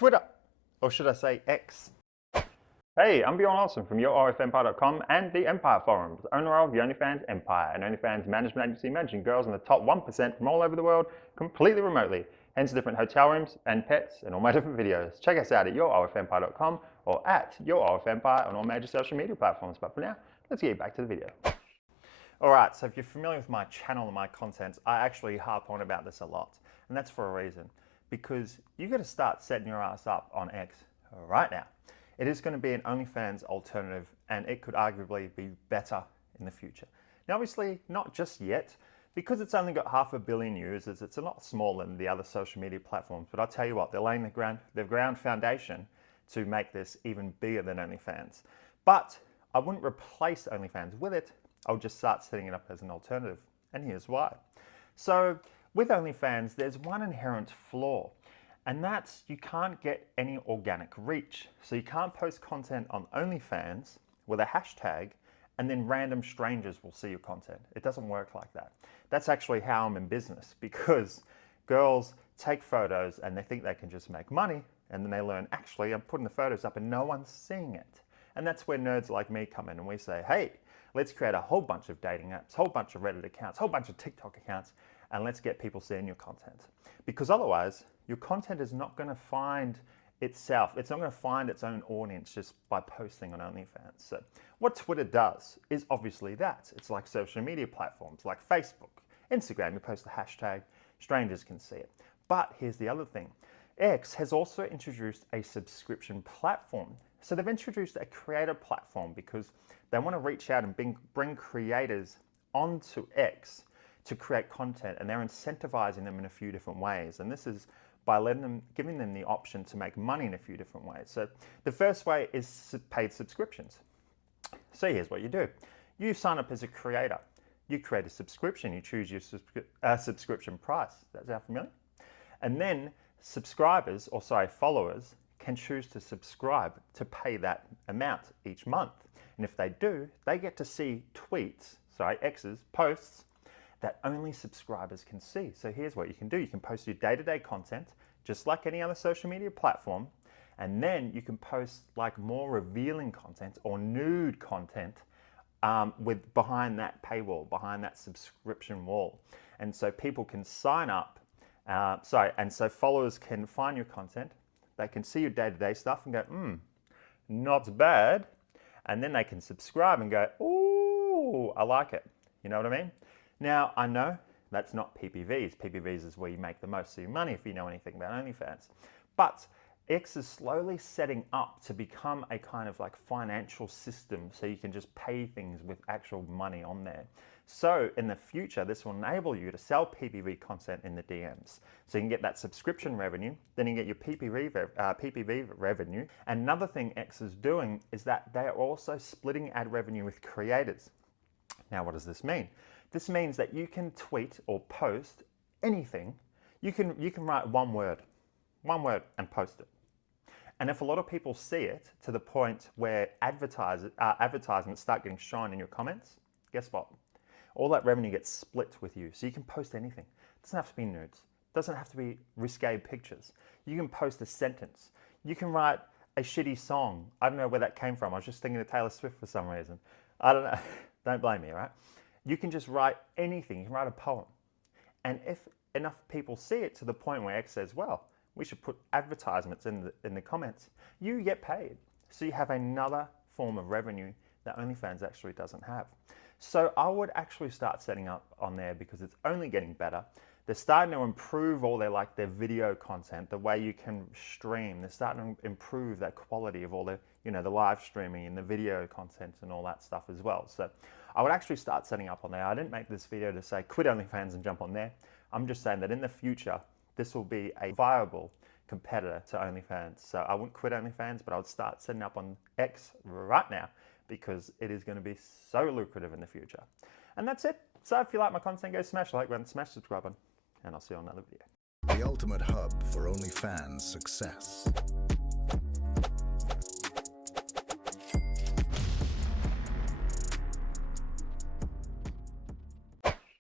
Twitter, or should I say X. Hey, I'm Bjorn from OFM and the Empire Forums, owner of the OnlyFans Empire, an OnlyFans management agency managing girls in the top 1% from all over the world, completely remotely, hence different hotel rooms and pets and all my different videos. Check us out at yourofempire.com or at yourofempire on all major social media platforms. But for now, let's get back to the video. Alright, so if you're familiar with my channel and my content, I actually harp on about this a lot. And that's for a reason. Because you got to start setting your ass up on X right now. It is going to be an OnlyFans alternative, and it could arguably be better in the future. Now, obviously, not just yet, because it's only got 500 million users. It's a lot smaller than the other social media platforms. But I'll tell you what, they're laying the ground foundation to make this even bigger than OnlyFans. But I wouldn't replace OnlyFans with it. I would just start setting it up as an alternative. And here's why. So with OnlyFans, there's one inherent flaw. And that's you can't get any organic reach. So you can't post content on OnlyFans with a hashtag and then random strangers will see your content. It doesn't work like that. That's actually how I'm in business, because girls take photos and they think they can just make money, and then they learn, actually, I'm putting the photos up and no one's seeing it. And that's where nerds like me come in and we say, hey, let's create a whole bunch of dating apps, whole bunch of Reddit accounts, whole bunch of TikTok accounts, and let's get people seeing your content. Because otherwise, your content is not going to find itself. It's not going to find its own audience just by posting on OnlyFans. So what Twitter does is obviously that. It's like social media platforms like Facebook, Instagram. You post the hashtag, strangers can see it. But here's the other thing. X has also introduced a subscription platform. So they've introduced a creator platform because they want to reach out and bring creators onto X to create content, and they're incentivizing them in a few different ways. And this is by giving them the option to make money in a few different ways. So the first way is paid subscriptions. So here's what you do. You sign up as a creator. You create a subscription. You choose your subscription price. Does that sound familiar? And then subscribers, or sorry, followers, can choose to subscribe to pay that amount each month. And if they do, they get to see X's posts that only subscribers can see. So here's what you can do. You can post your day-to-day content, just like any other social media platform, and then you can post like more revealing content or nude content with behind that paywall, behind that subscription wall. And so people can sign up, and so followers can find your content, they can see your day-to-day stuff and go, not bad. And then they can subscribe and go, ooh, I like it. You know what I mean? Now, I know that's not PPVs. PPVs is where you make the most of your money if you know anything about OnlyFans. But X is slowly setting up to become a kind of like financial system, so you can just pay things with actual money on there. So in the future, this will enable you to sell PPV content in the DMs. So you can get that subscription revenue, then you get your PPV revenue. Another thing X is doing is that they are also splitting ad revenue with creators. Now, what does this mean? This means that you can tweet or post anything. You can write one word and post it. And if a lot of people see it to the point where advertisements start getting shown in your comments, guess what? All that revenue gets split with you. So you can post anything. It doesn't have to be nudes. It doesn't have to be risque pictures. You can post a sentence. You can write a shitty song. I don't know where that came from. I was just thinking of Taylor Swift for some reason. I don't know. Don't blame me, right? You can just write anything. You can write a poem. And if enough people see it to the point where X says, well, we should put advertisements in the comments, you get paid. So you have another form of revenue that OnlyFans actually doesn't have. So I would actually start setting up on there because it's only getting better. They're starting to improve all their video content, the way you can stream. They're starting to improve that quality of all the live streaming and the video content and all that stuff as well. So I would actually start setting up on there. I didn't make this video to say quit OnlyFans and jump on there. I'm just saying that in the future, this will be a viable competitor to OnlyFans. So I wouldn't quit OnlyFans, but I would start setting up on X right now because it is going to be so lucrative in the future. And that's it. So if you like my content, go smash the like button, smash the subscribe button, and I'll see you on another video. The ultimate hub for OnlyFans success.